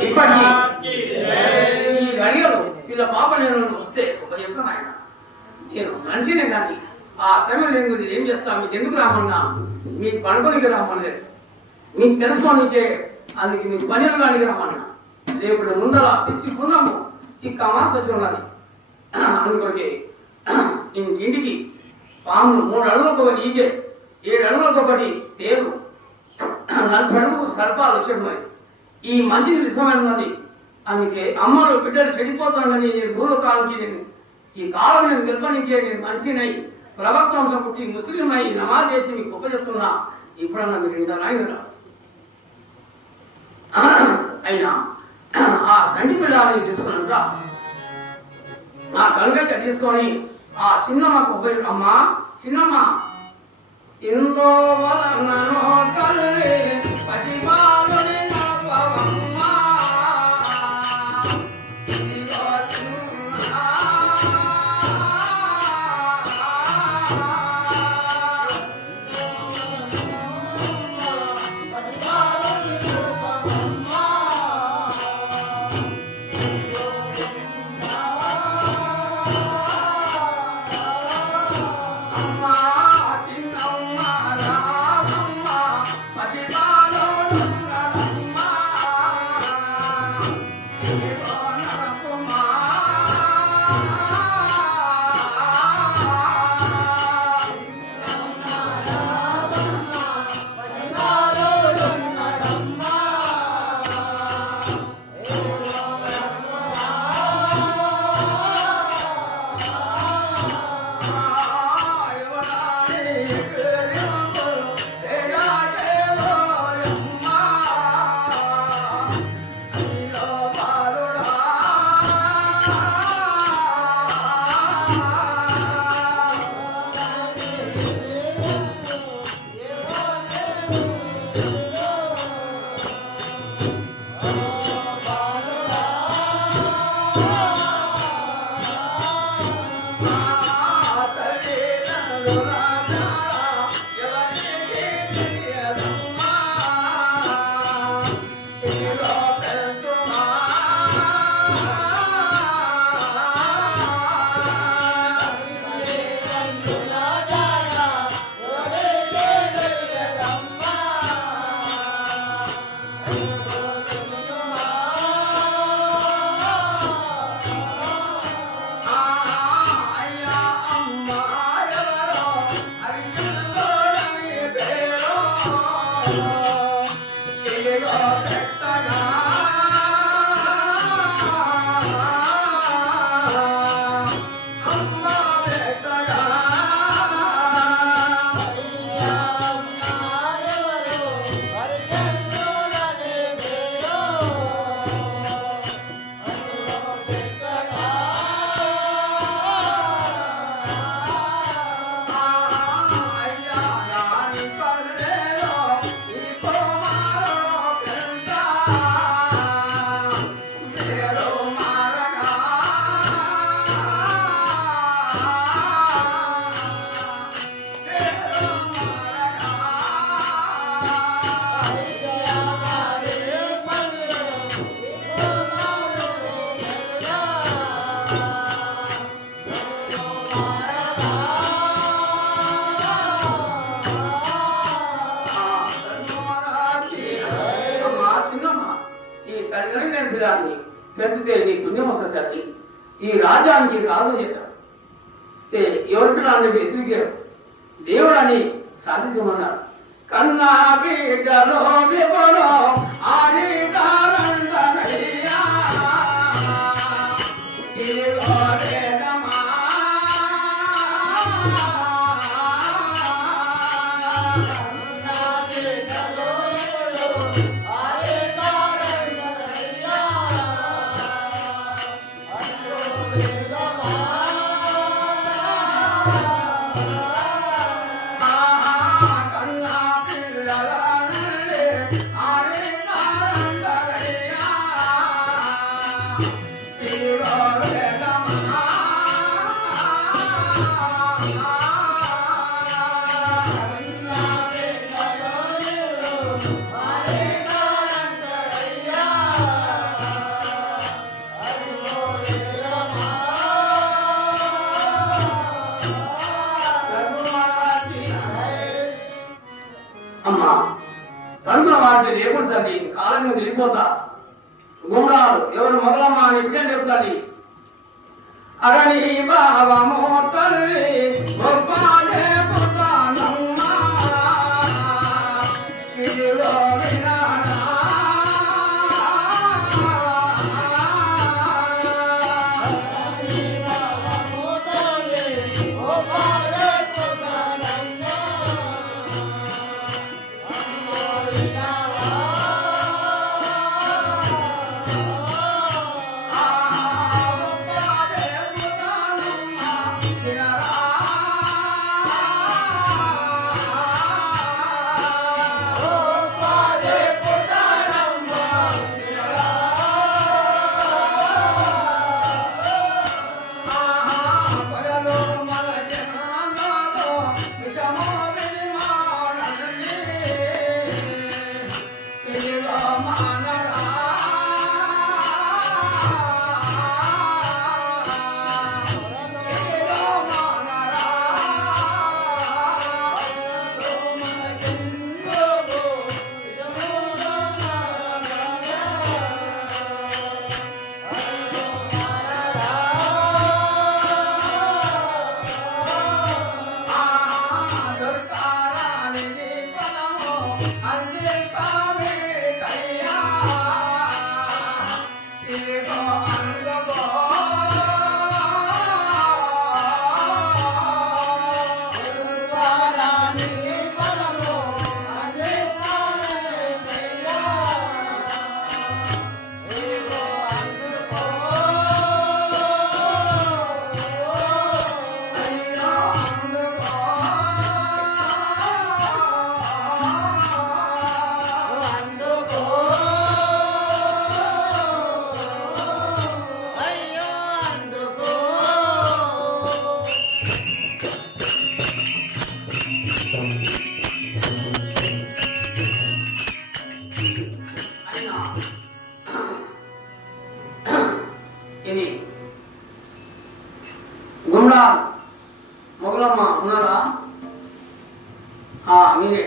ఇప్పటికీ ఈ గడియలు ఇలా పాప నేను వస్తే ఒక చెప్తాను ఆయన నేను మంచినే కానీ ఆ సమయం నేను ఏం చేస్తాను మీకు ఎందుకు రామన్నా మీకు పడుకోనికి రామనలేదు మీకు తెలుసుకోనికే అందుకే మీకు పని కానికి రమ్మన్నా రేపు ముందర తెచ్చుకున్నాము చిక్కమాస వచ్చి ఉన్నది అందుకోకి ఇంటికి పాము 3 అడుగులకు ఒకటి ఈజే 7 అడుగులకు ఒకటి తేరు 40 అడుగులకు సర్పాలు వచ్చేటున్నాయి ఈ మంచిది విషమైనది అందుకే అమ్మలు బిడ్డలు చెడిపోతానని నేను భూలోకానికి నేను ఈ కాలం నేను గెలపనికే నేను మనిషినై ప్రవక్తంశం పుట్టి ముస్లిం అయి నమాజ్ చేసి మీకు ఉపయోగిస్తున్నా ఇప్పుడన్నా మీరు ఇంత రాయినరా అయినా ఆ సంటి బిడ్డని తీసుకున్నాక ఆ కనుక తీసుకొని ఆ చిన్నమ్మకు ఉపయోగ అమ్మా చిన్నమ్మ ఎంతో వలనో తల్లి పసిబాలుని పెంచితే నీ పుణ్యం వస్తుంది తల్లి ఈ రాజ్యానికి రాజు చేత ఎవరికి రాని వ్యతిరికారు దేవుడు అని సాధించమన్నారు కన్నా బిడ్డలో విపడో ఆది చచ్చిపోతా. గుమ్రాలు ఎవరు మొదలమ్మ అని బిడ్డని చెప్తాది. అరణి బావమో తల్లి గొప్పదే పుతానమ్మ ఇదిగో వినానా ఇది గుమ్రా మొగలమ్మ ఉన్నారా? మీరే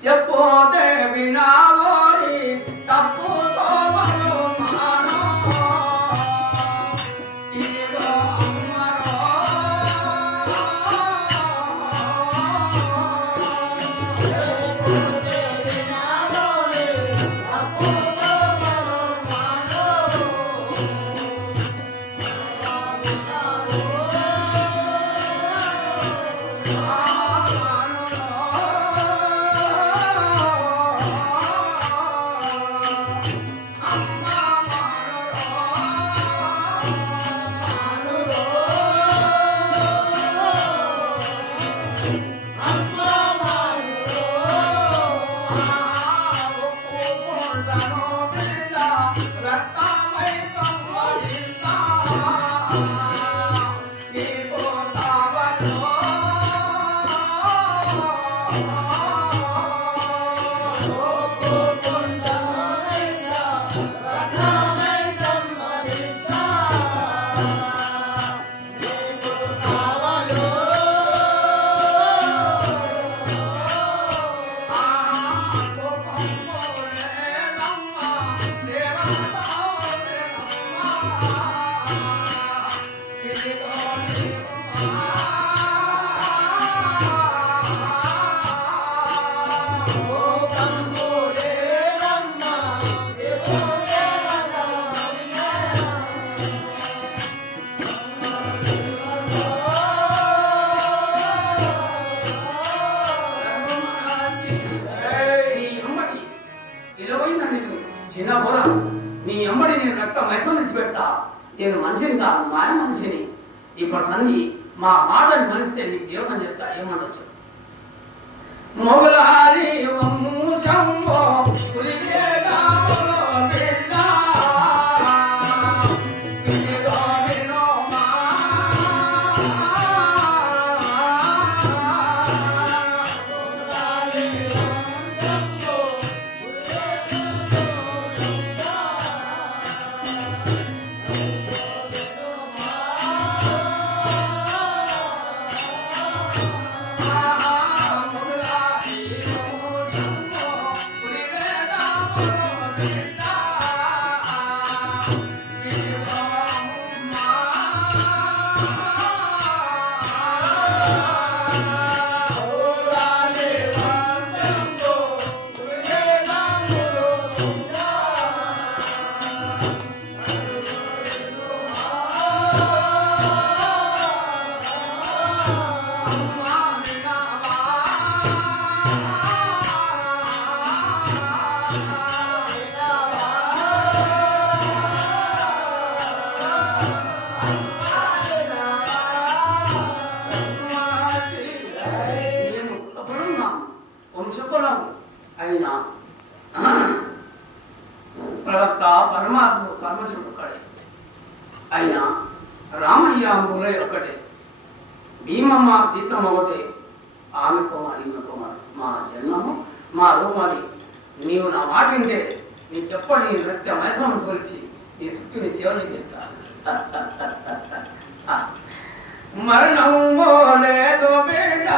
చెప్పోతే వినావోరి తప్పు చిన్న బోర నీ అమ్మడి నేను రక్త మైసం విడిచిపెడతా. నేను మనిషిని కాదు, మాయ మనిషిని. ఇప్పుడు సంధి మా మాటని మనిషి నీకు జీవనం చేస్తా. ఏమంటారు చెప్పు. మొగలారి శంభో Thank you. నాకు కల్మషం ఒక్కడే. అయినా రామయ్య మురళి ఒక్కటే. భీమమ్మ సీతమ్మ ఒకటే. ఆమె కుమారి ఈమె కుమారి. మా జన్మము మా రూపాలి. నీవు నా మాట వింటే నీకెప్పటి నీ నృత్య మైసనం తోలిచి నీ చుట్టూ నీ సేవ చేపిస్తా. మరణము లేదు బిడ్డ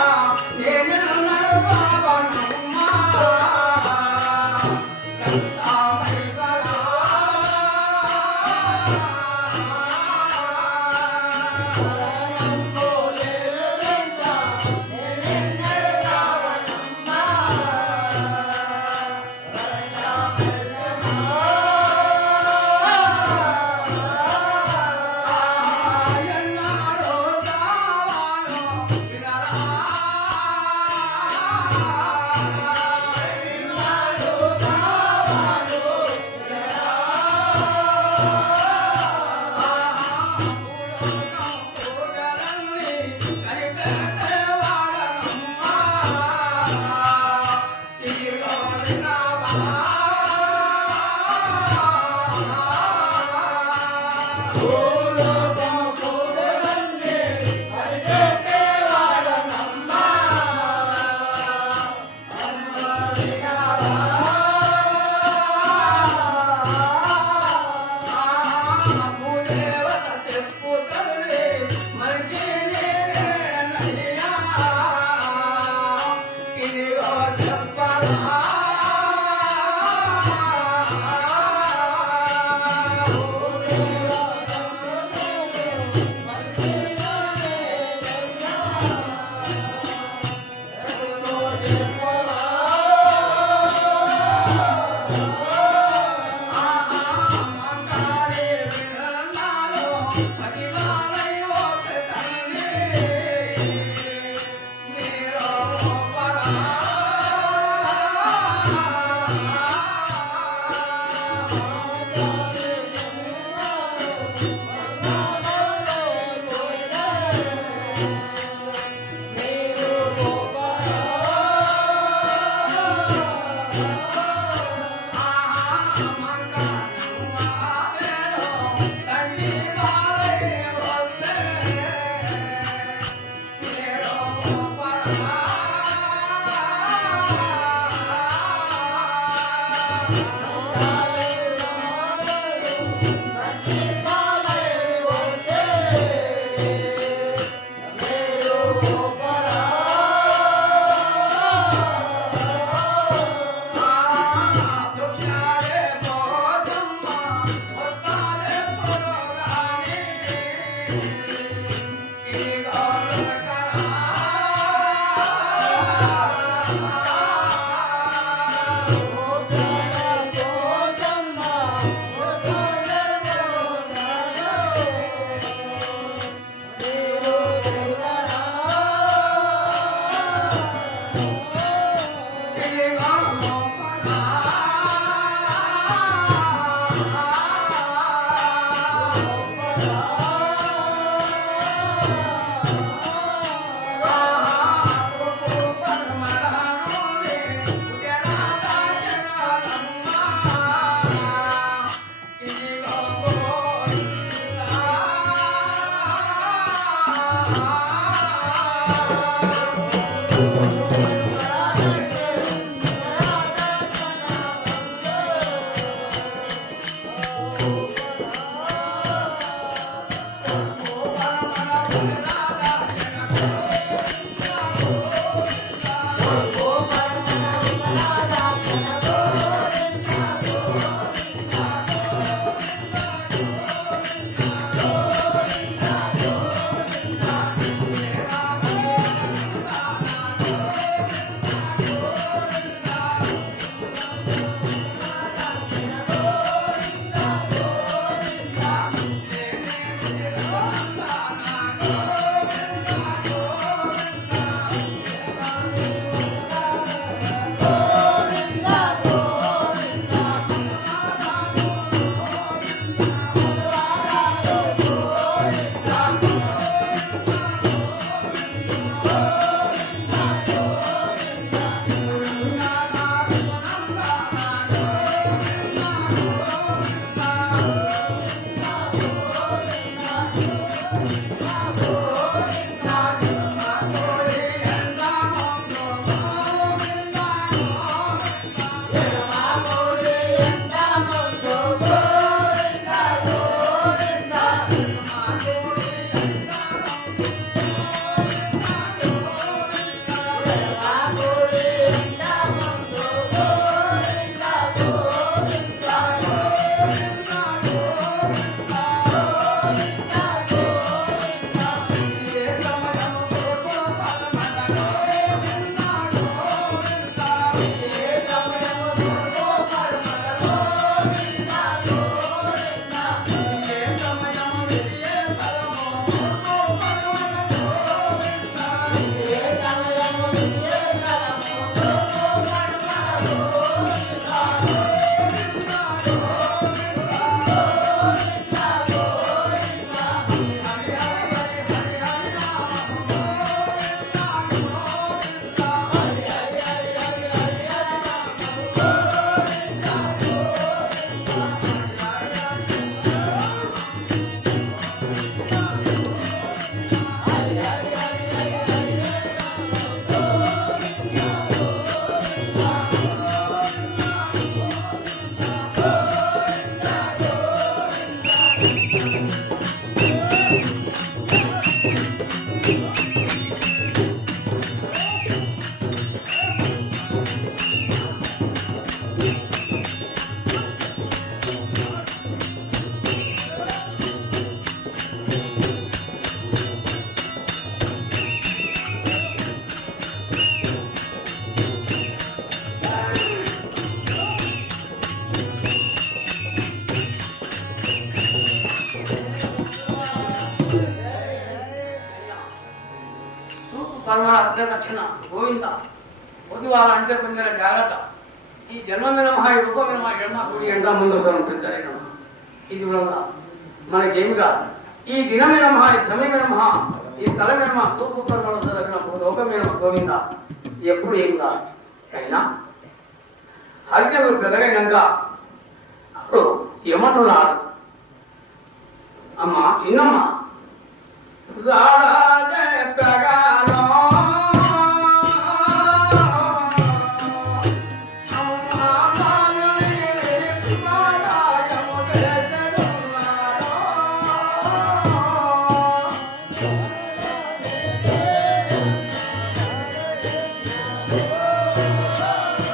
భద్రరక్షణ గోవింద పొద్దువాలంటే కొంచెం జాగ్రత్త. ఈ జన్మమైన మహా ఈ రూపమైన మా జన్మ కూడి ఎండా ముందు ఉంటుంది. ఇది కూడా మనకేమి కాదు. ఈ దినమైన మహా, ఈ సమయమైన మహా, ఈ స్థలమైన మహా, తూర్పు పర్వత లోకమైన గోవింద ఎప్పుడు ఏం కాదు. అయినా హరిజనుడు పెద్దగైనాక అప్పుడు ఏమంటున్నారు, అమ్మ చిన్నమ్మ చెప్పగా